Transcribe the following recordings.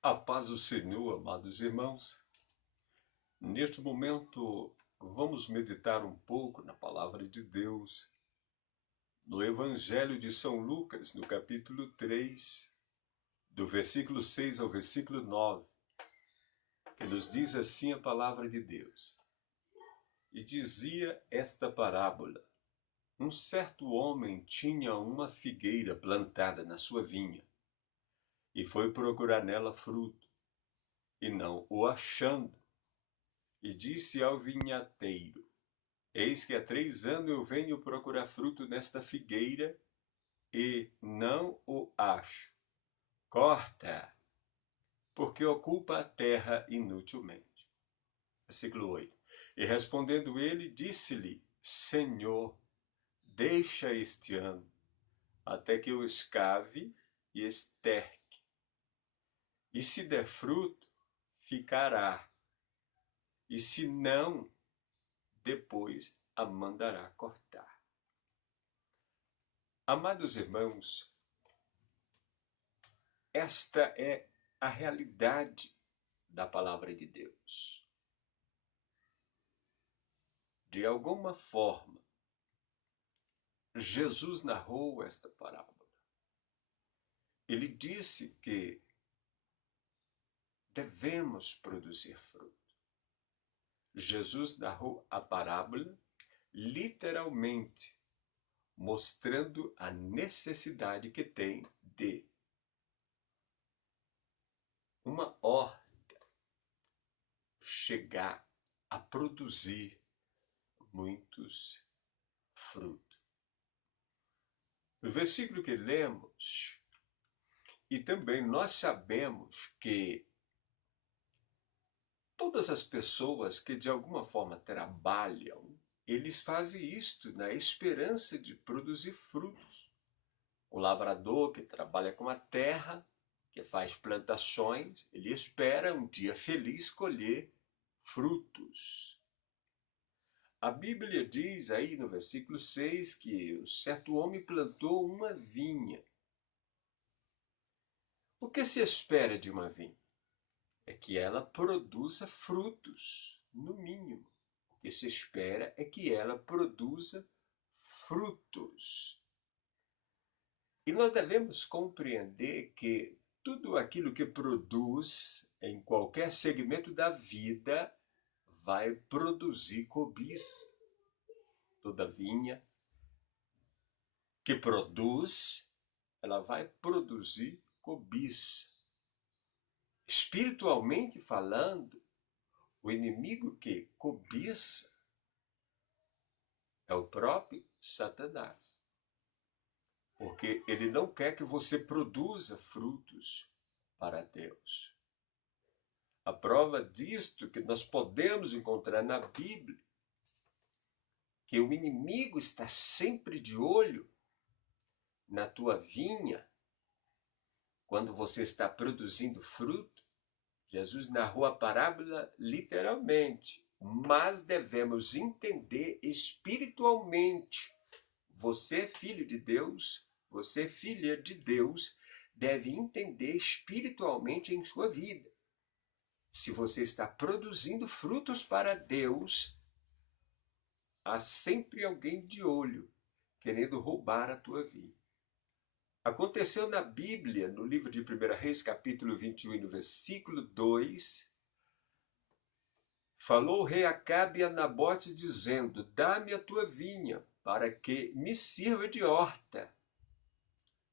A paz do Senhor, amados irmãos. Neste momento, vamos meditar um pouco na palavra de Deus, no Evangelho de São Lucas, no capítulo 3, do versículo 6 ao versículo 9, que nos diz assim a palavra de Deus. E dizia esta parábola: um certo homem tinha uma figueira plantada na sua vinha, e foi procurar nela fruto, e não o achando, e disse ao vinhateiro: eis que há 3 anos eu venho procurar fruto nesta figueira e não o acho. Corta, porque ocupa a terra inutilmente. Versículo 8. E respondendo ele, disse-lhe: Senhor, deixa este ano, até que eu escave e esterque. E se der fruto, ficará. E se não, depois a mandará cortar. Amados irmãos, esta é a realidade da palavra de Deus. De alguma forma, Jesus narrou esta parábola. Ele disse que devemos produzir fruto. Jesus narrou a parábola literalmente, mostrando a necessidade que tem de uma horta chegar a produzir muitos frutos. No versículo que lemos, e também nós sabemos que todas as pessoas que de alguma forma trabalham, eles fazem isto na esperança de produzir frutos. O lavrador que trabalha com a terra, que faz plantações, ele espera um dia feliz colher frutos. A Bíblia diz aí no versículo 6 que um certo homem plantou uma vinha. O que se espera de uma vinha? É que ela produza frutos, no mínimo. O que se espera é que ela produza frutos. E nós devemos compreender que tudo aquilo que produz em qualquer segmento da vida vai produzir cobiça. Toda vinha que produz, ela vai produzir cobiça. Espiritualmente falando, o inimigo que cobiça é o próprio Satanás. Porque ele não quer que você produza frutos para Deus. A prova disto que nós podemos encontrar na Bíblia, que o inimigo está sempre de olho na tua vinha, quando você está produzindo fruto. Jesus narrou a parábola literalmente, mas devemos entender espiritualmente. Você, filho de Deus, você, filha de Deus, deve entender espiritualmente em sua vida. Se você está produzindo frutos para Deus, há sempre alguém de olho, querendo roubar a tua vida. Aconteceu na Bíblia, no livro de 1 Reis, capítulo 21, no versículo 2, falou o rei Acabe a Nabote, dizendo: dá-me a tua vinha, para que me sirva de horta,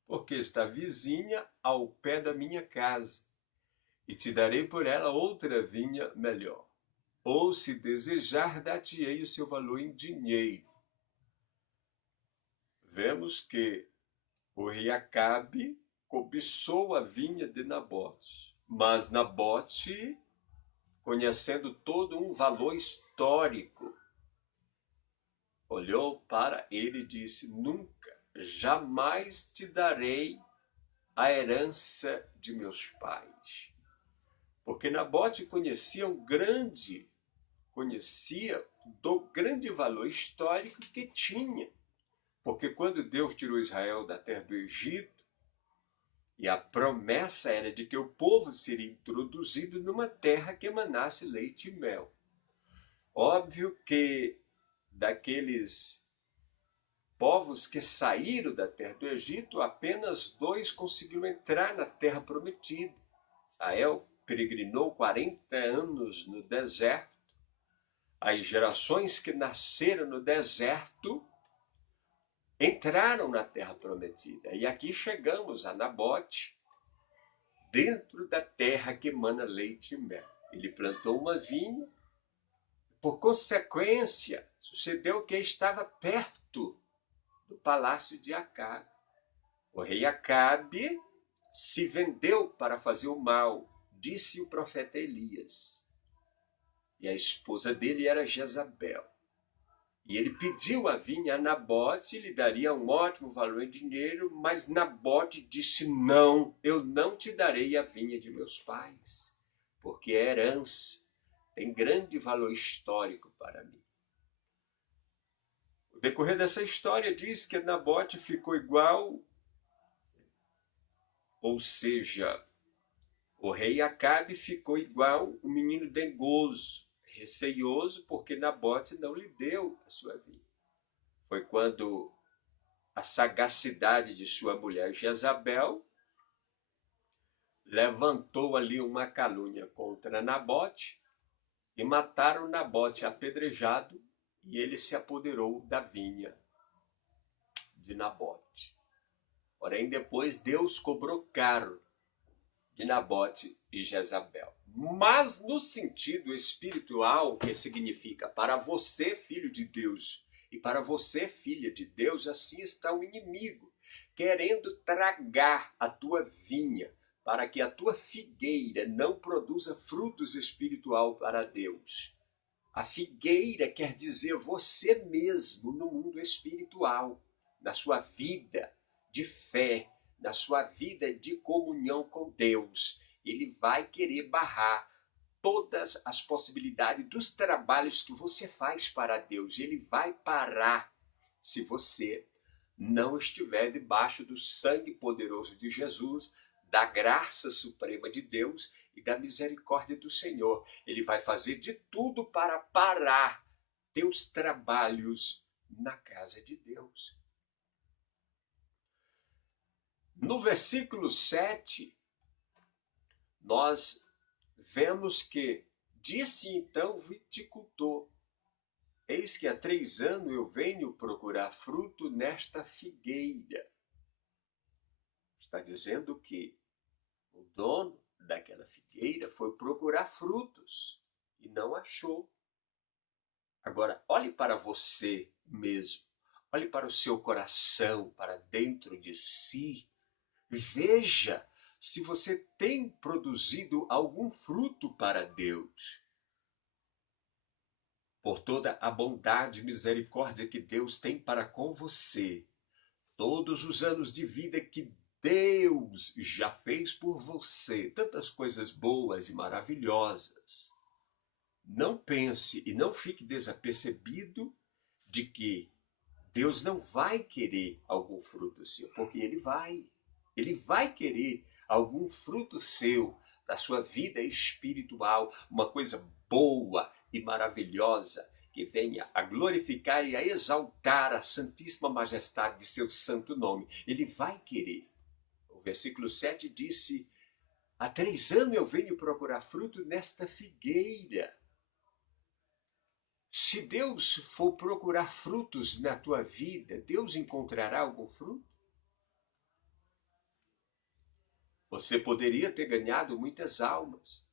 porque está vizinha ao pé da minha casa, e te darei por ela outra vinha melhor. Ou, se desejar, dar-te-ei o seu valor em dinheiro. Vemos que o rei Acabe cobiçou a vinha de Nabote, mas Nabote, conhecendo todo um valor histórico, olhou para ele e disse: nunca, jamais te darei a herança de meus pais. Porque Nabote conhecia do grande valor histórico que tinha. Porque quando Deus tirou Israel da terra do Egito, E a promessa era de que o povo seria introduzido numa terra que emanasse leite e mel. Óbvio que daqueles povos que saíram da terra do Egito, apenas 2 conseguiram entrar na terra prometida. Israel peregrinou 40 anos no deserto. As gerações que nasceram no deserto entraram na terra prometida. E aqui chegamos a Nabote, dentro da terra que emana leite e mel. Ele plantou uma vinha, por consequência, sucedeu que estava perto do palácio de Acabe. O rei Acabe se vendeu para fazer o mal, disse o profeta Elias. E a esposa dele era Jezabel. E ele pediu a vinha a Nabote, lhe daria um ótimo valor em dinheiro, mas Nabote disse: não, eu não te darei a vinha de meus pais, porque é herança, tem grande valor histórico para mim. O decorrer dessa história diz que Nabote ficou igual, ou seja, o rei Acabe ficou igual um menino dengoso, receioso, porque Nabote não lhe deu a sua vinha. Foi quando a sagacidade de sua mulher Jezabel levantou ali uma calúnia contra Nabote e mataram Nabote apedrejado, e ele se apoderou da vinha de Nabote. Porém, depois Deus cobrou caro de Nabote e Jezabel. Mas no sentido espiritual, que significa para você, filho de Deus, e para você, filha de Deus, assim está o inimigo, querendo tragar a tua vinha, para que a tua figueira não produza frutos espiritual para Deus. A figueira quer dizer você mesmo no mundo espiritual, na sua vida de fé, na sua vida de comunhão com Deus. Ele vai querer barrar todas as possibilidades dos trabalhos que você faz para Deus. Ele vai parar se você não estiver debaixo do sangue poderoso de Jesus, da graça suprema de Deus e da misericórdia do Senhor. Ele vai fazer de tudo para parar teus trabalhos na casa de Deus. No versículo 7, nós vemos que disse então o viticultor: eis que há 3 anos eu venho procurar fruto nesta figueira. Está dizendo que o dono daquela figueira foi procurar frutos e não achou. Agora, olhe para você mesmo, olhe para o seu coração, para dentro de si. Veja se você tem produzido algum fruto para Deus. Por toda a bondade e misericórdia que Deus tem para com você, todos os anos de vida que Deus já fez por você, tantas coisas boas e maravilhosas. Não pense e não fique desapercebido de que Deus não vai querer algum fruto seu, porque Ele vai. Ele vai querer algum fruto seu da sua vida espiritual, uma coisa boa e maravilhosa que venha a glorificar e a exaltar a santíssima majestade de seu santo nome. Ele vai querer. O versículo 7 disse: há 3 anos eu venho procurar fruto nesta figueira. Se Deus for procurar frutos na tua vida, Deus encontrará algum fruto? Você poderia ter ganhado muitas almas,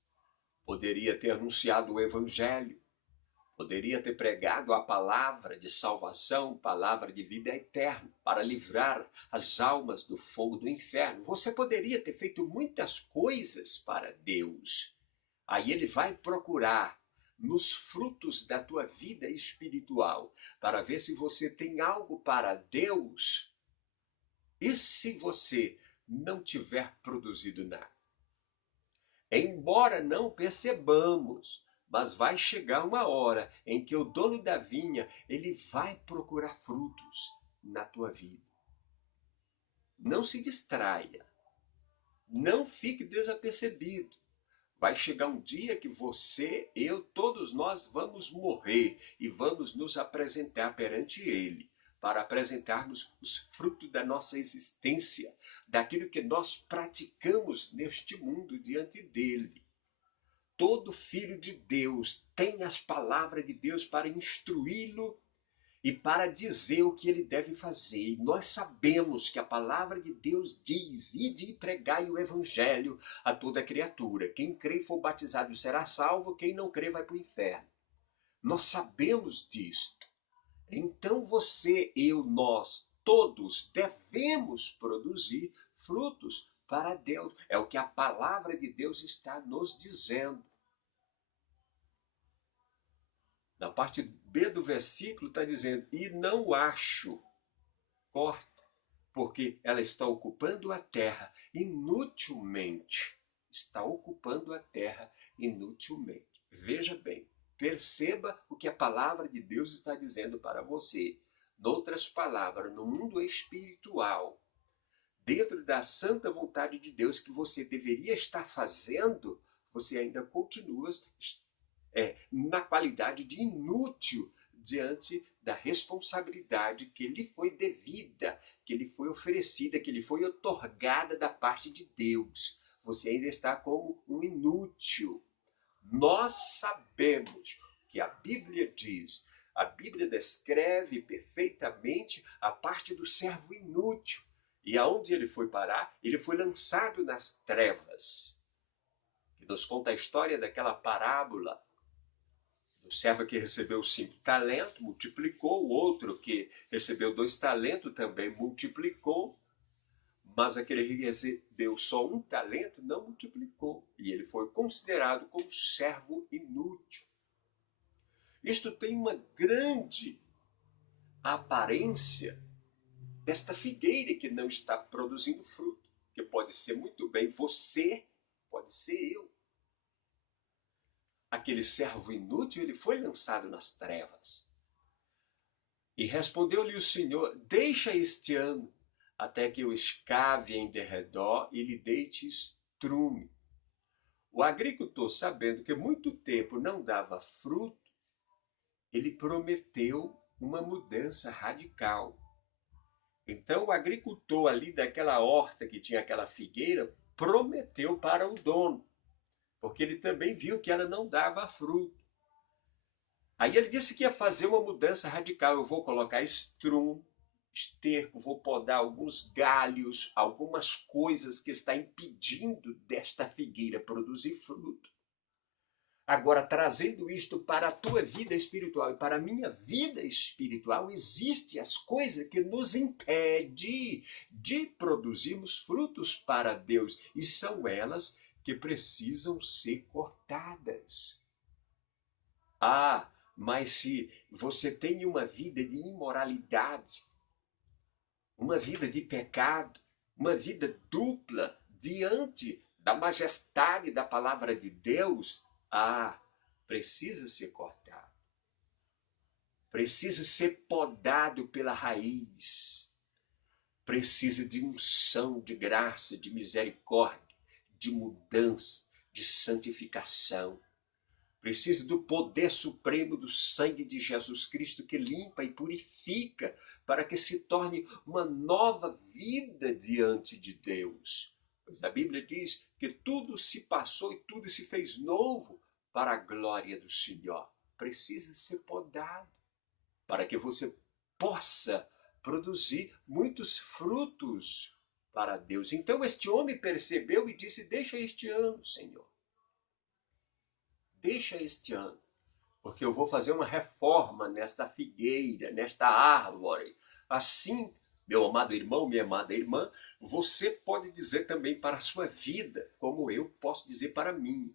poderia ter anunciado o evangelho, poderia ter pregado a palavra de salvação, palavra de vida eterna, para livrar as almas do fogo do inferno. Você poderia ter feito muitas coisas para Deus. Aí Ele vai procurar nos frutos da tua vida espiritual, para ver se você tem algo para Deus. E se você não tiver produzido nada? Embora não percebamos, mas vai chegar uma hora em que o dono da vinha, ele vai procurar frutos na tua vida. Não se distraia. Não fique desapercebido. Vai chegar um dia que você, eu, todos nós vamos morrer e vamos nos apresentar perante Ele, para apresentarmos os frutos da nossa existência, daquilo que nós praticamos neste mundo diante dele. Todo filho de Deus tem as palavras de Deus para instruí-lo e para dizer o que ele deve fazer. E nós sabemos que a palavra de Deus diz: ide e pregai o evangelho a toda criatura. Quem crê e for batizado será salvo, quem não crê vai para o inferno. Nós sabemos disto. Então você, eu, nós, todos devemos produzir frutos para Deus. É o que a palavra de Deus está nos dizendo. Na parte B do versículo está dizendo: e não acho, corta, porque ela está ocupando a terra inutilmente. Está ocupando a terra inutilmente. Veja bem, perceba o que a palavra de Deus está dizendo para você. Noutras palavras, no mundo espiritual, dentro da santa vontade de Deus que você deveria estar fazendo, você ainda continua na qualidade de inútil diante da responsabilidade que lhe foi devida, que lhe foi oferecida, que lhe foi otorgada da parte de Deus. Você ainda está como um inútil. Nós sabemos que a Bíblia diz, a Bíblia descreve perfeitamente a parte do servo inútil. E aonde ele foi parar? Ele foi lançado nas trevas. Que nos conta a história daquela parábola do servo que recebeu 5 talentos, multiplicou, o outro que recebeu 2 talentos também multiplicou, mas aquele que recebeu só 1 talento não multiplicou, e ele foi considerado como servo inútil. Isto tem uma grande aparência desta figueira que não está produzindo fruto, que pode ser muito bem você, pode ser eu. Aquele servo inútil, ele foi lançado nas trevas. E respondeu-lhe o Senhor: deixa este ano, até que eu escave em derredor e lhe deite estrume. O agricultor, sabendo que muito tempo não dava fruto, ele prometeu uma mudança radical. Então o agricultor ali daquela horta que tinha aquela figueira, prometeu para o dono, porque ele também viu que ela não dava fruto. Aí ele disse que ia fazer uma mudança radical. Eu vou colocar esterco, vou podar alguns galhos, algumas coisas que está impedindo desta figueira produzir fruto. Agora, trazendo isto para a tua vida espiritual e para a minha vida espiritual, existem as coisas que nos impedem de produzirmos frutos para Deus. E são elas que precisam ser cortadas. Mas se você tem uma vida de imoralidade, uma vida de pecado, uma vida dupla diante da majestade da palavra de Deus, precisa ser cortado. Precisa ser podado pela raiz. Precisa de unção, de graça, de misericórdia, de mudança, de santificação. Precisa do poder supremo do sangue de Jesus Cristo que limpa e purifica para que se torne uma nova vida diante de Deus. Pois a Bíblia diz que tudo se passou e tudo se fez novo para a glória do Senhor. Precisa ser podado para que você possa produzir muitos frutos para Deus. Então este homem percebeu e disse: deixa este ano, Senhor. Deixa este ano, porque eu vou fazer uma reforma nesta figueira, nesta árvore. Assim, meu amado irmão, minha amada irmã, você pode dizer também para a sua vida, como eu posso dizer para mim.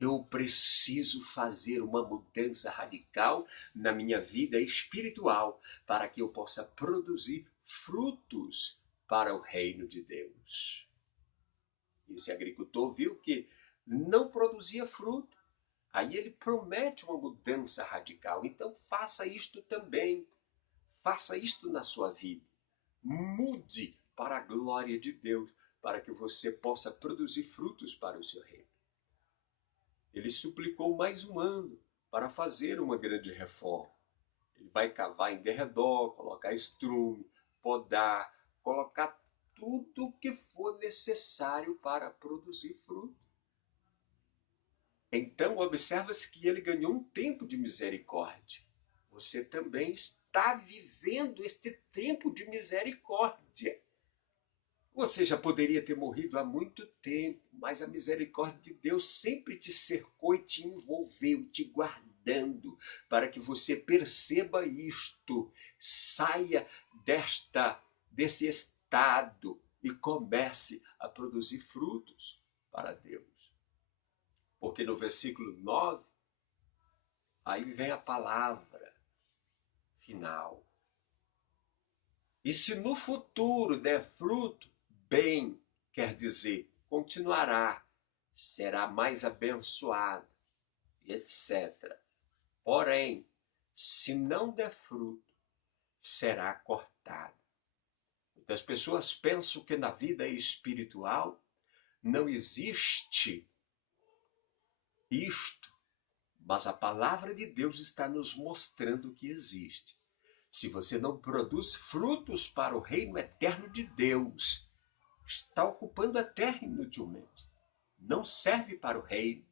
Eu preciso fazer uma mudança radical na minha vida espiritual para que eu possa produzir frutos para o reino de Deus. Esse agricultor viu que não produzia fruto. Aí ele promete uma mudança radical. Então faça isto também. Faça isto na sua vida. Mude para a glória de Deus. para que você possa produzir frutos para o seu reino. Ele suplicou mais um ano para fazer uma grande reforma. Ele vai cavar em derredor, colocar estrume, podar, colocar tudo o que for necessário para produzir fruto. Então, observa-se que ele ganhou um tempo de misericórdia. Você também está vivendo este tempo de misericórdia. Você já poderia ter morrido há muito tempo, mas a misericórdia de Deus sempre te cercou e te envolveu, te guardando, para que você perceba isto, saia desse estado e comece a produzir frutos para Deus. Porque no versículo 9, aí vem a palavra final. E se no futuro der fruto, bem, quer dizer, continuará, será mais abençoado, etc. Porém, se não der fruto, será cortado. Muitas pessoas pensam que na vida espiritual não existe isto, mas a palavra de Deus está nos mostrando que existe. Se você não produz frutos para o reino eterno de Deus, está ocupando a terra inutilmente. Não serve para o reino.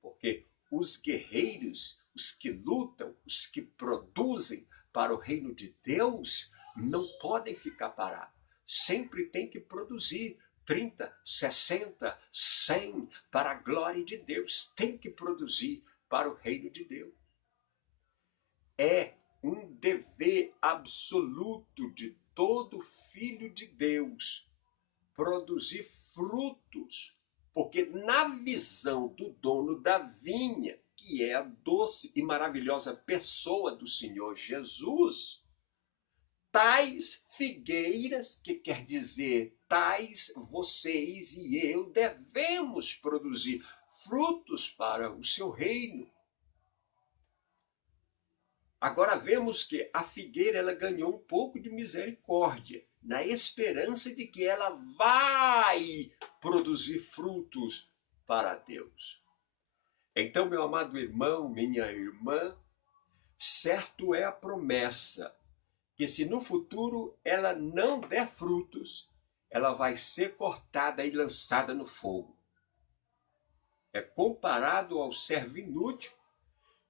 Porque os guerreiros, os que lutam, os que produzem para o reino de Deus, não podem ficar parados. Sempre tem que produzir 30, 60, 100 para a glória de Deus. Tem que produzir para o reino de Deus. É um dever absoluto de todo filho de Deus produzir frutos, porque na visão do dono da vinha, que é a doce e maravilhosa pessoa do Senhor Jesus, tais figueiras, que quer dizer tais vocês e eu, devemos produzir frutos para o seu reino. Agora vemos que a figueira ela ganhou um pouco de misericórdia, na esperança de que ela vai produzir frutos para Deus. Então, meu amado irmão, minha irmã, certo é a promessa que se no futuro ela não der frutos, ela vai ser cortada e lançada no fogo. É comparado ao servo inútil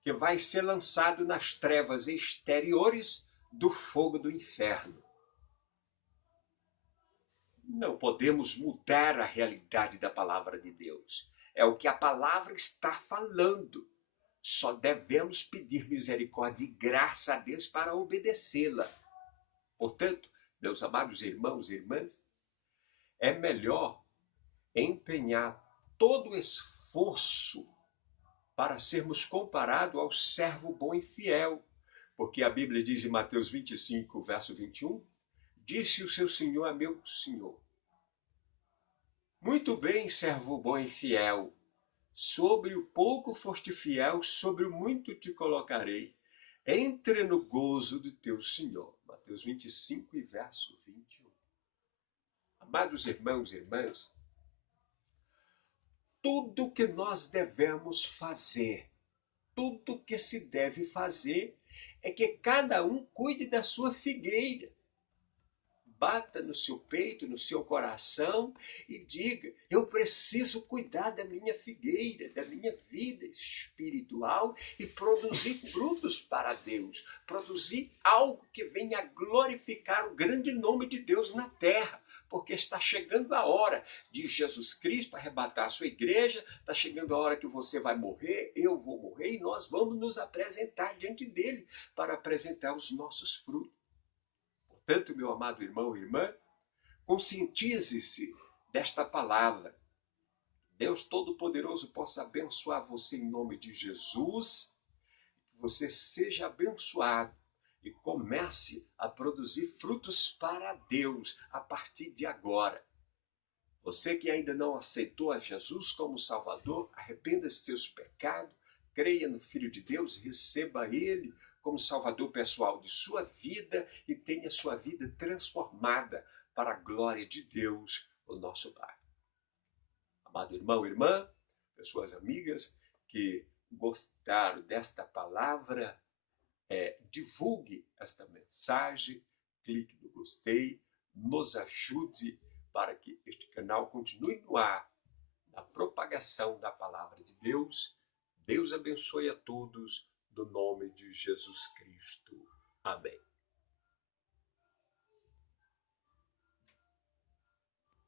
que vai ser lançado nas trevas exteriores do fogo do inferno. Não podemos mudar a realidade da palavra de Deus. É o que a palavra está falando. Só devemos pedir misericórdia e graça a Deus para obedecê-la. Portanto, meus amados irmãos e irmãs, é melhor empenhar todo o esforço para sermos comparados ao servo bom e fiel. Porque a Bíblia diz em Mateus 25, verso 21, disse o seu senhor a meu senhor: muito bem, servo bom e fiel, sobre o pouco foste fiel, sobre o muito te colocarei. Entre no gozo do teu Senhor. Mateus 25 e verso 21. Amados irmãos e irmãs, tudo que nós devemos fazer, tudo que se deve fazer, é que cada um cuide da sua figueira. Bata no seu peito, no seu coração e diga: eu preciso cuidar da minha figueira, da minha vida espiritual e produzir frutos para Deus, produzir algo que venha glorificar o grande nome de Deus na terra. Porque está chegando a hora de Jesus Cristo arrebatar a sua igreja, está chegando a hora que você vai morrer, eu vou morrer e nós vamos nos apresentar diante dele para apresentar os nossos frutos. Portanto, meu amado irmão e irmã, conscientize-se desta palavra. Deus Todo-Poderoso possa abençoar você em nome de Jesus, que você seja abençoado e comece a produzir frutos para Deus a partir de agora. Você que ainda não aceitou a Jesus como Salvador, arrependa-se de seus pecados, creia no Filho de Deus, receba Ele como Salvador pessoal de sua vida e tenha sua vida transformada para a glória de Deus, o nosso Pai. Amado irmão e irmã, pessoas amigas que gostaram desta palavra, divulgue esta mensagem, clique no gostei, nos ajude para que este canal continue no ar, na propagação da palavra de Deus. Deus abençoe a todos, no nome de Jesus Cristo. Amém.